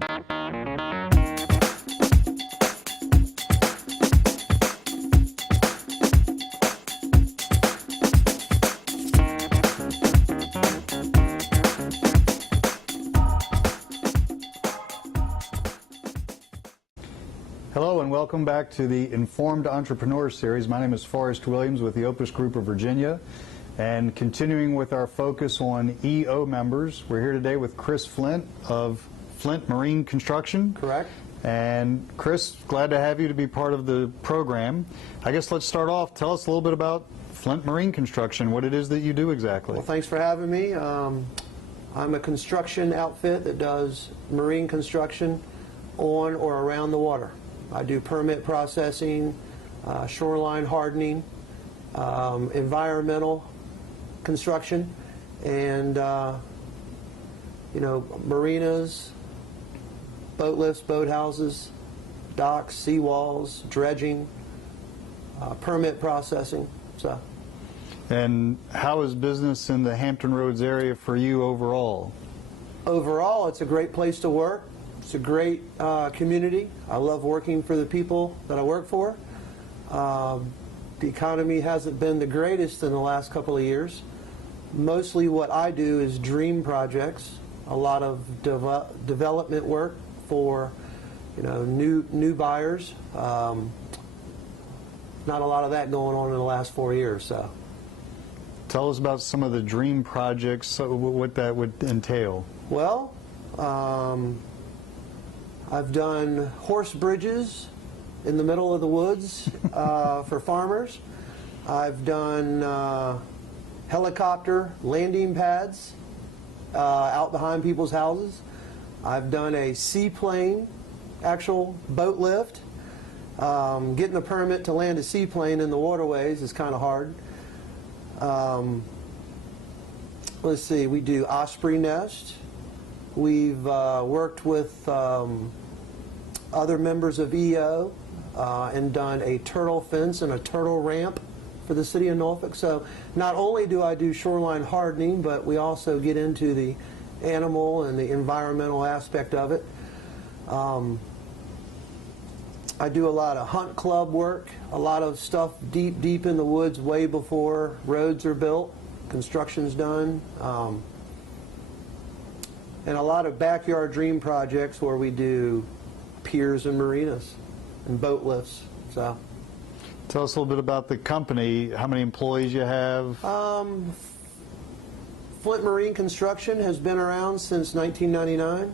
Hello and welcome back to the Informed Entrepreneur Series. My name is Forrest Williams with the Opus Group of Virginia, and continuing with our focus on EO members, we're here today with Chris Flint of Flint Marine Construction. Correct. And Chris, glad to have you to be part of the program. I guess let's start off. Tell us a little bit about Flint Marine Construction, what it is that you do exactly. Well, thanks for having me. I'm a construction outfit that does marine construction on or around the water. I do permit processing, shoreline hardening, environmental construction, and marinas, boat lifts, boathouses, docks, seawalls, dredging, permit processing. So. And how is business in the Hampton Roads area for you overall? Overall, it's a great place to work. It's a great community. I love working for the people that I work for. The economy hasn't been the greatest in the last couple of years. Mostly what I do is dream projects, a lot of development work for new buyers. Not a lot of that going on in the last 4 years. So. Tell us about some of the dream projects, what that would entail. Well, I've done horse bridges in the middle of the woods for farmers. I've done helicopter landing pads out behind people's houses. I've done a seaplane, actual boat lift. Getting a permit to land a seaplane in the waterways is kind of hard. Let's see, we do osprey nest. We've worked with other members of EO and done a turtle fence and a turtle ramp for the city of Norfolk. So not only do I do shoreline hardening, but we also get into the animal and the environmental aspect of it. I do a lot of hunt club work, a lot of stuff deep in the woods way before roads are built, construction's done. And a lot of backyard dream projects where we do piers and marinas and boat lifts. So, tell us a little bit about the company, how many employees you have. Flint Marine Construction has been around since 1999.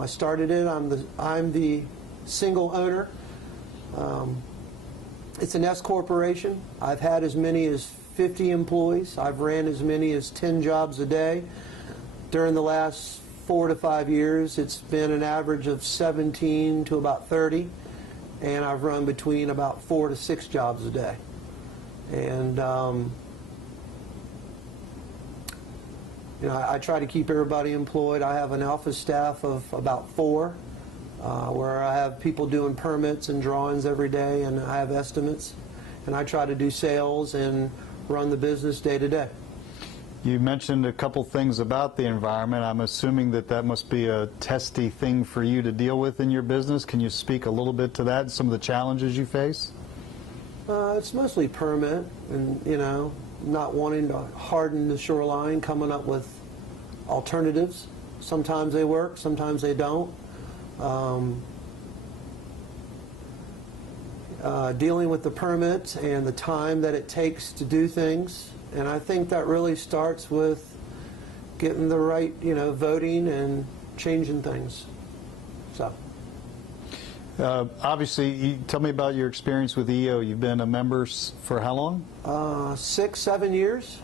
I started it. I'm the single owner. It's an S corporation. I've had as many as 50 employees. I've ran as many as 10 jobs a day. During the last 4 to 5 years, it's been an average of 17 to about 30, and I've run between about 4 to 6 jobs a day. And I try to keep everybody employed. I have an office staff of about 4, where I have people doing permits and drawings every day, and I have estimates, and I try to do sales and run the business day to day. You mentioned a couple things about the environment. I'm assuming that must be a testy thing for you to deal with in your business. Can you speak a little bit to that and some of the challenges you face? It's mostly permit and, not wanting to harden the shoreline, coming up with alternatives. Sometimes they work, sometimes they don't. Dealing with the permits and the time that it takes to do things. And I think that really starts with getting the right, voting and changing things. So. Obviously, tell me about your experience with EO. You've been a member for how long? 6, 7 years.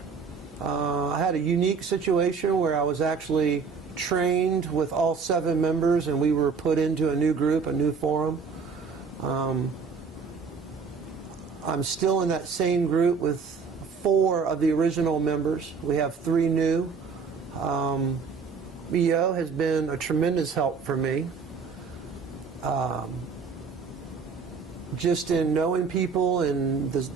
I had a unique situation where I was actually trained with all 7 members, and we were put into a new group, a new forum. I'm still in that same group with 4 of the original members. We have 3 new. EO has been a tremendous help for me. Just in knowing people and the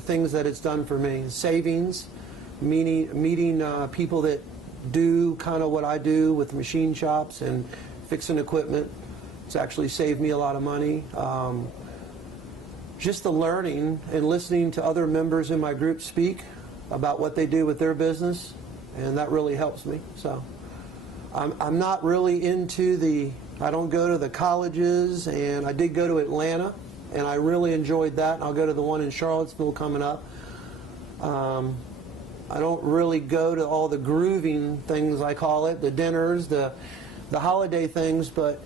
things that it's done for me. Savings, meeting people that do kind of what I do with machine shops and fixing equipment. It's actually saved me a lot of money. Just the learning and listening to other members in my group speak about what they do with their business, and that really helps me. So I'm not really into I don't go to the colleges, and I did go to Atlanta, and I really enjoyed that. I'll go to the one in Charlottesville coming up. I don't really go to all the grooving things, I call it, the dinners, the holiday things, but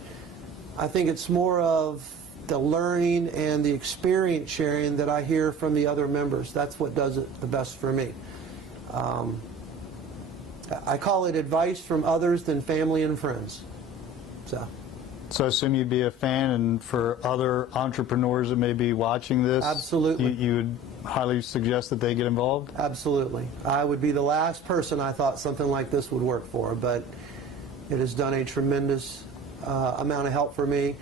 I think it's more of the learning and the experience sharing that I hear from the other members. That's what does it the best for me. I call it advice from others than family and friends. So I assume you'd be a fan, and for other entrepreneurs that may be watching this, absolutely, you would highly suggest that they get involved? Absolutely. I would be the last person I thought something like this would work for, but it has done a tremendous amount of help for me.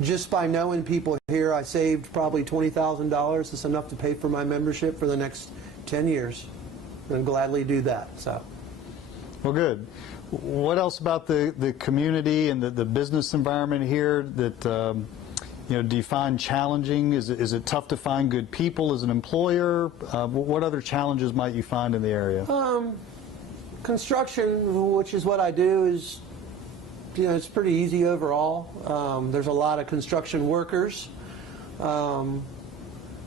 Just by knowing people here, I saved probably $20,000. It's enough to pay for my membership for the next 10 years. And gladly do that. So. Well, good. What else about the community and the business environment here that do you find challenging? Is it tough to find good people as an employer? What other challenges might you find in the area? Construction, which is what I do, is it's pretty easy overall. There's a lot of construction workers.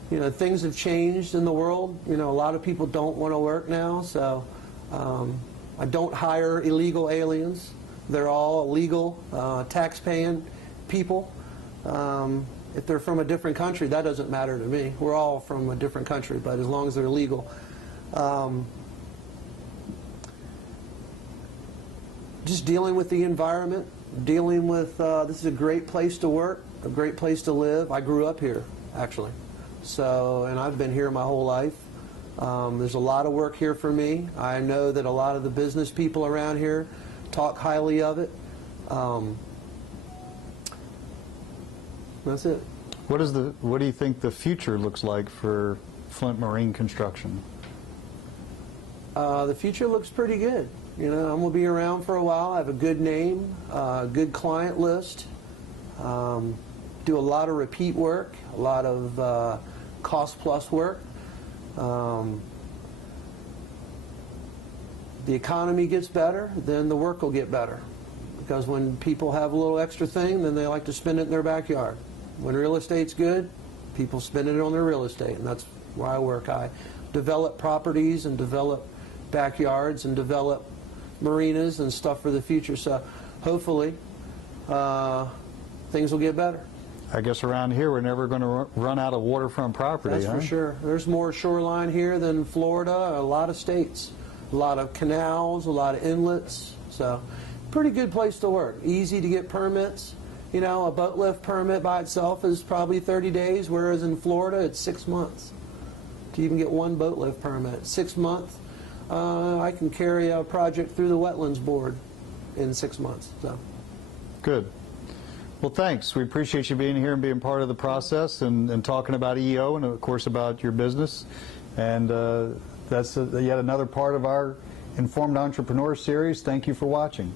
Things have changed in the world. A lot of people don't want to work now, so I don't hire illegal aliens. They're all legal, tax-paying people. If they're from a different country, that doesn't matter to me. We're all from a different country, but as long as they're legal. Just dealing with the environment, dealing with, this is a great place to work, a great place to live. I grew up here, actually. And I've been here my whole life. There's a lot of work here for me. I know that a lot of the business people around here talk highly of it. That's it. What do you think the future looks like for Flint Marine Construction? The future looks pretty good. I'm going to be around for a while. I have a good name, good client list, do a lot of repeat work, a lot of cost-plus work. The economy gets better, then the work will get better. Because when people have a little extra thing, then they like to spend it in their backyard. When real estate's good, people spend it on their real estate, and that's where I work. I develop properties and develop backyards and develop marinas and stuff for the future. So hopefully things will get better. I guess around here we're never going to run out of waterfront property. That's for sure. There's more shoreline here than Florida, a lot of states, a lot of canals, a lot of inlets. So pretty good place to work. Easy to get permits. A boat lift permit by itself is probably 30 days, whereas in Florida it's 6 months to even get one boat lift permit. 6 months, I can carry a project through the Wetlands Board in 6 months. So. Good. Well, thanks. We appreciate you being here and being part of the process and talking about EO and, of course, about your business. And that's yet another part of our Informed Entrepreneur series. Thank you for watching.